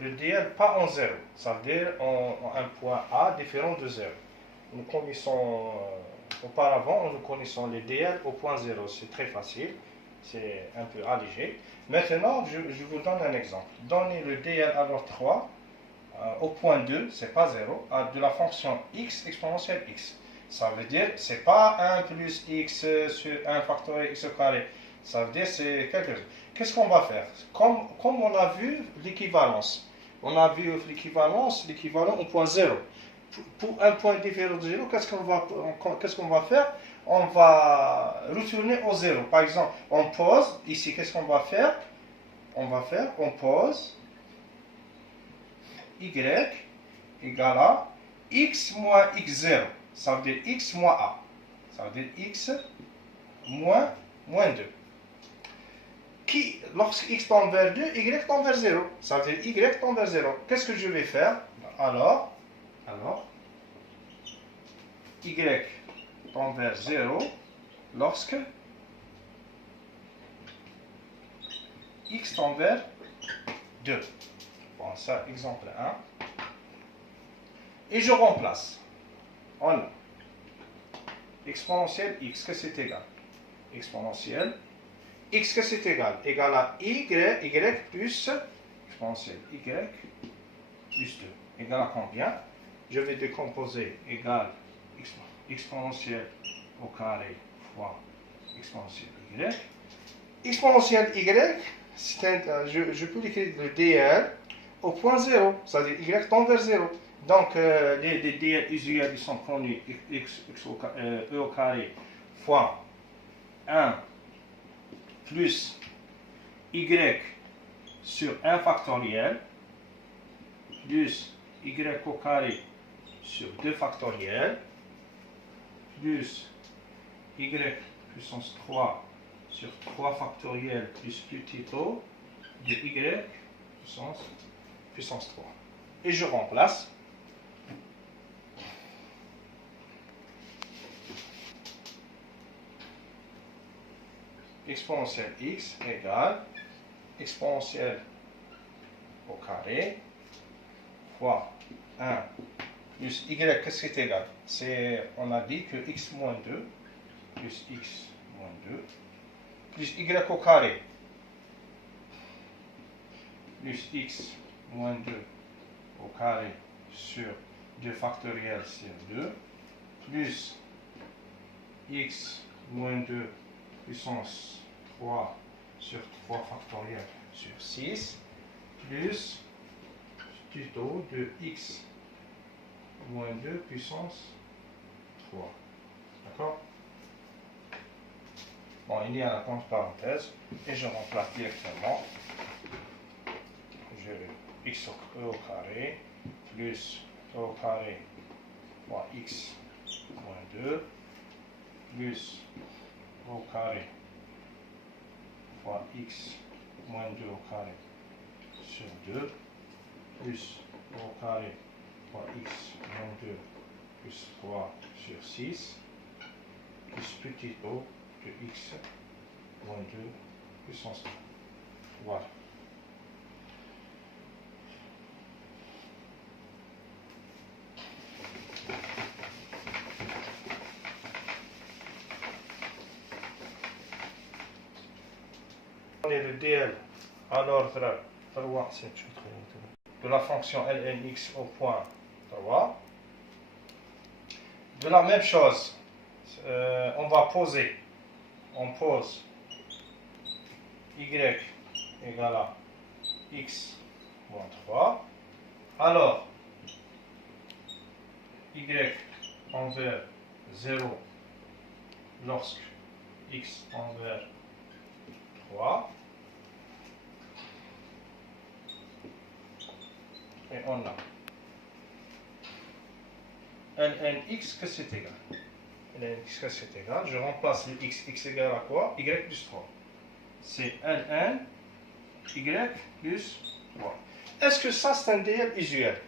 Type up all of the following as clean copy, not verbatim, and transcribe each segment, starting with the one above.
le DL pas en 0, ça veut dire en un point A différent de 0. Nous connaissons, auparavant, nous connaissons les DL au point 0, c'est très facile, c'est un peu allégé. Maintenant, je vous donne un exemple. Donnez le DL alors 3 au point 2, c'est pas 0, de la fonction x exponentielle x. Ça veut dire, c'est pas 1 plus x sur 1 factoriel x au carré. Ça veut dire, c'est quelque chose. Qu'est-ce qu'on va faire? Comme on a vu l'équivalence. On a vu l'équivalence, l'équivalent au point 0. Pour un point différent de 0, qu'est-ce qu'on va faire? On va retourner au 0. Par exemple, on pose, ici, qu'est-ce qu'on va faire? On pose y égale à x moins x0. Ça veut dire x moins a. Ça veut dire x moins 2. Lorsque x tend vers 2, y tend vers 0. Ça veut dire y tend vers 0. Qu'est-ce que je vais faire? Alors, y tend vers 0 lorsque x tend vers 2. Bon, ça, exemple 1. Et je remplace. On a exponentielle x, que c'est égal? Exponentielle x, que c'est égal? Égal à y plus exponentielle y plus 2. Égal à combien? Je vais décomposer égal exponentielle au carré fois exponentielle y. Exponentielle y, je peux l'écrire le dl au point 0, c'est-à-dire y tend vers 0. Donc, les dl usuels sont connus, e au carré fois 1 plus y sur 1 factoriel plus y au carré sur 2 factoriel plus y puissance 3 sur 3 factoriel plus petit o de y puissance 3. Et je remplace. Exponentielle x égale exponentielle au carré fois 1 plus y, qu'est-ce que c'est égal? On a dit que x moins 2 plus x moins 2 plus y au carré plus x moins 2 au carré sur 2 factoriel sur 2 plus x moins 2 puissance 3 sur 3 factoriel sur 6 plus plutôt de x moins 2 puissance 3. D'accord? Bon, il y a la parenthèse et je remplace directement. X au carré plus e au carré fois x moins 2 plus au carré fois x moins 2 au carré sur 2 plus au carré fois x moins 2 plus 3 sur 6 plus petit o de x moins 2 puissance 3. Voilà. Le dl à l'ordre 3, de la fonction lnx au point 3. De la même chose, on va poser, on pose y égale à x moins 3. Alors, y envers 0 lorsque x envers 3. Et on a lnx que c'est égal. Lnx que c'est égal. Je remplace le x égale à quoi? Y plus 3. C'est ln y plus 3. Est-ce que ça c'est un DL usuel?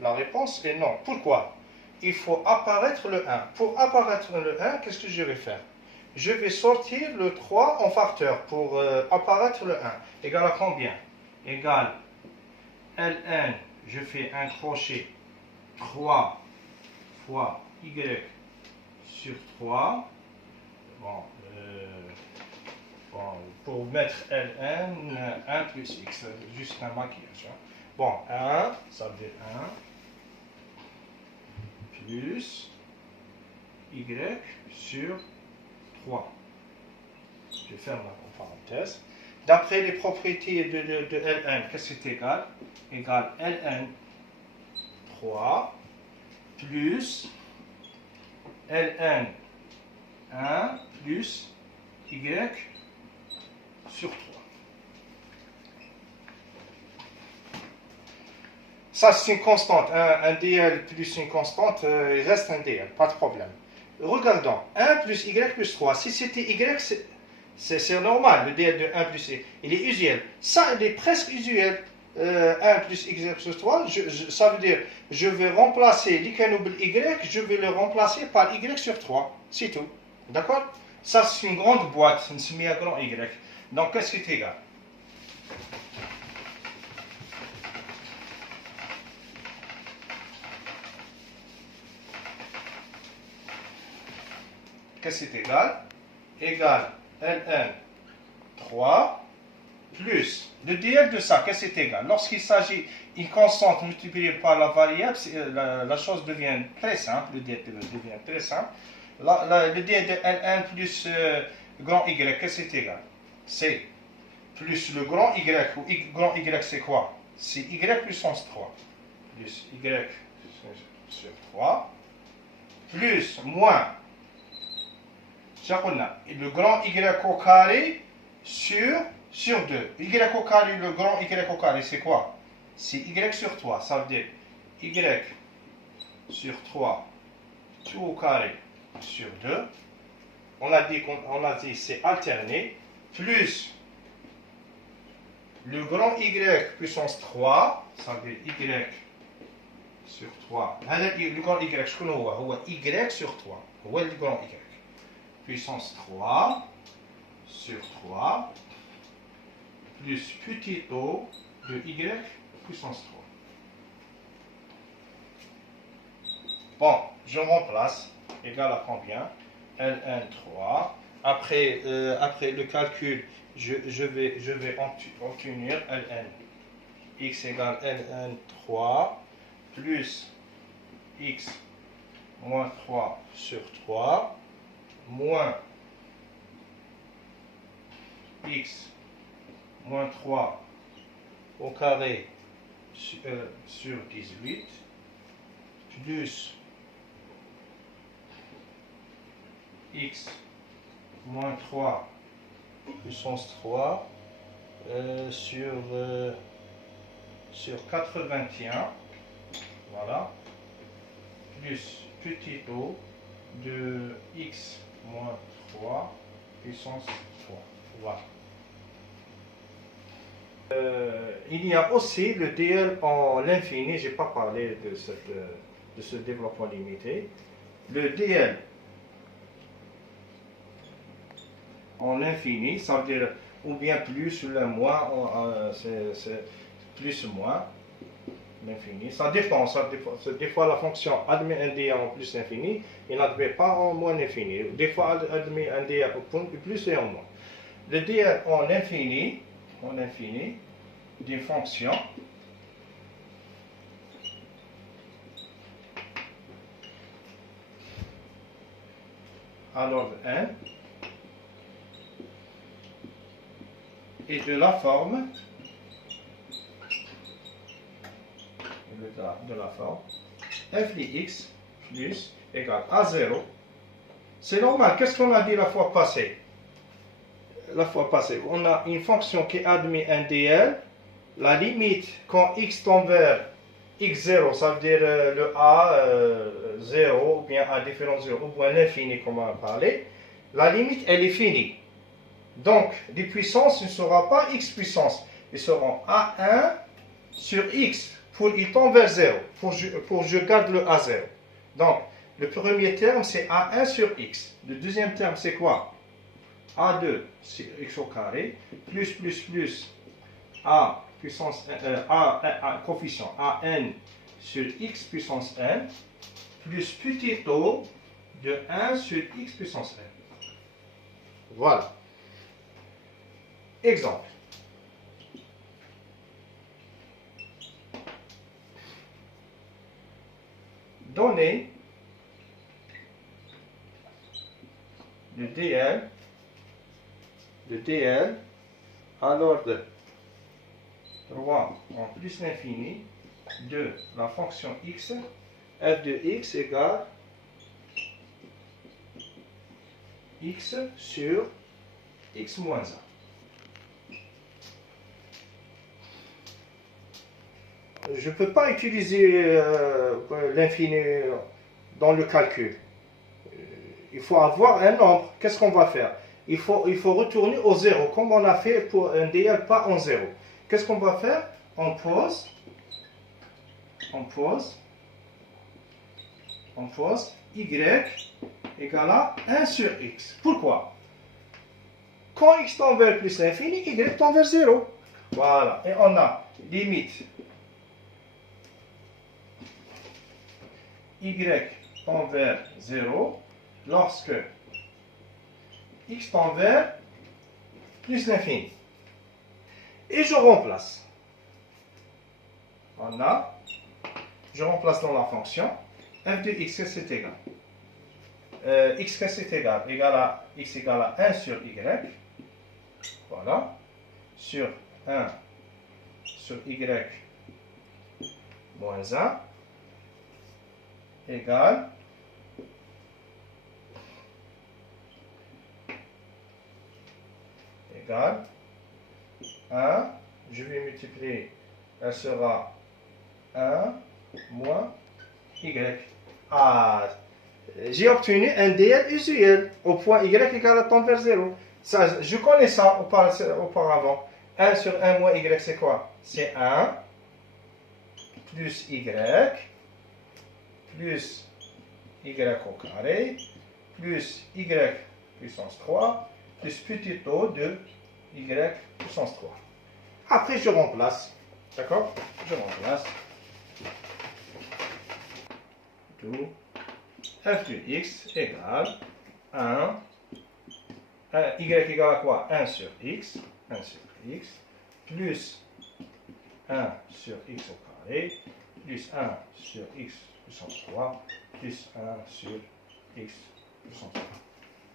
La réponse est non. Pourquoi? Il faut apparaître le 1. Pour apparaître le 1, qu'est-ce que je vais faire? Je vais sortir le 3 en facteur pour apparaître le 1. Égal à combien? Égal Ln, je fais un crochet 3 fois y sur 3. Bon, pour mettre Ln, 1 plus x, juste un maquillage. Hein. Bon, 1, ça veut dire 1 plus y sur 3. Je ferme la parenthèse. D'après les propriétés de Ln, qu'est-ce que c'est égal? Égal Ln 3 plus Ln 1 plus y sur 3. Ça, c'est une constante. Un dl plus une constante, il reste un dl, pas de problème. Regardons. 1 plus y plus 3. Si c'était y, c'est normal. Le dl de 1 plus y, il est usuel. Ça, il est presque usuel. 1 plus y plus 3, ça veut dire, je vais remplacer l'icanouble y, je vais le remplacer par y sur 3. C'est tout. D'accord? Ça, c'est une grande boîte, une semi-grand y. Donc, qu'est-ce qui est égal? Qu'est-ce qui est égal? Égal Ln 3 plus le dl de ça, qu'est-ce qui est égal? Lorsqu'il s'agit d'une constante multipliée par la variable, la chose devient très simple, le dl devient très simple. Le dl de Ln plus grand y, qu'est-ce qui est égal? C'est plus le grand y, ou grand y c'est quoi? C'est y puissance 3, plus y sur 3, plus moins, le grand y au carré sur 2. Y au carré, le grand y au carré, c'est quoi? C'est y sur 3, ça veut dire y sur 3, tout au carré sur 2. On a dit c'est alterné, plus le grand y puissance 3, ça veut dire y sur 3. Le grand y, شكون هو y sur 3. هو le grand y. Puissance 3 sur 3 plus petit o de y puissance 3. Bon, je remplace, égal à combien? Ln 3. Après le calcul, je vais obtenir Ln x égale Ln 3 plus x moins 3 sur 3 moins x moins 3 au carré sur 18 plus x moins 3 puissance 3 sur 81, voilà, plus petit o de x moins 3 puissance 3. Voilà. Il y a aussi le dl en l'infini, je n'ai pas parlé de ce développement limité. Le dl en l'infini, ça veut dire ou bien plus ou le moins, c'est plus ou moins l'infini. Ça dépend. Des fois, la fonction admet un dl en plus infini et n'admet pas en moins infini. Des fois, elle admet un dl en plus et en moins. Le dl en infini d'une fonction à l'ordre n et de la forme f de x plus égale à 0. C'est normal. Qu'est-ce qu'on a dit la fois passée? On a une fonction qui admet un dl. La limite, quand x tend vers x0, ça veut dire le a 0, ou bien a différent 0, ou bien l'infini, comme on a parlé, la limite, elle est finie. Donc, les puissances ne seront pas x puissance, ils seront a1 sur x, pour ils tendent vers 0, pour je garde le a0. Donc, le premier terme, c'est a1 sur x. Le deuxième terme, c'est quoi? A2 sur x au carré, plus a puissance coefficient an sur x puissance n plus petit o de 1 sur x puissance n. Voilà. Exemple. Donner le dl à l'ordre 3 en plus l'infini de la fonction x, f de x égale x sur x moins 1. Je ne peux pas utiliser l'infini dans le calcul. Il faut avoir un nombre. Qu'est-ce qu'on va faire? Il faut retourner au 0, comme on a fait pour un DL pas en 0. Qu'est-ce qu'on va faire? On pose y égale à 1 sur x. Pourquoi? Quand x tend vers plus l'infini, y tend vers 0. Voilà. Et on a limite y tend vers 0 lorsque x tend vers plus l'infini. Et je remplace. Je remplace dans la fonction f de x que c'est égal. X que c'est égal à x égale à 1 sur y. Voilà. Sur 1 sur y moins 1 égale égale 1, je vais multiplier, elle sera 1 moins y. Ah, j'ai obtenu un DL usuel au point y égale à tendre vers 0. Ça, je connais ça auparavant. 1 sur 1 moins y, c'est quoi? C'est 1 plus y au carré plus y puissance 3 plus petit o de y puissance 3. Après, je remplace. D'accord? Je remplace. Tout. F de x égale 1. Y égale à quoi? 1 sur x. 1 sur x. Plus 1 sur x au carré. Plus 1 sur x puissance 3. Plus 1 sur x puissance 3.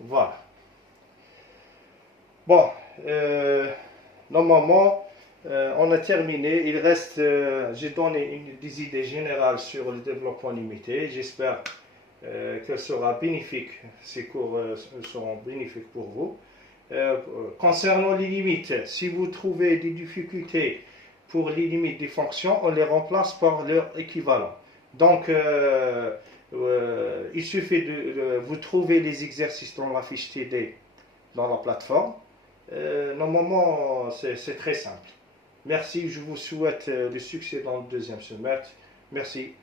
Voilà. Bon, normalement, on a terminé. Il reste, j'ai donné des idées générales sur le développement limité. J'espère qu'elle sera bénéfique. Ces cours seront bénéfiques pour vous. Concernant les limites, si vous trouvez des difficultés pour les limites des fonctions, on les remplace par leur équivalent. Donc, il suffit de vous trouver les exercices dans la fiche TD dans la plateforme. Normalement, c'est très simple. Merci, je vous souhaite le succès dans le deuxième semestre. Merci.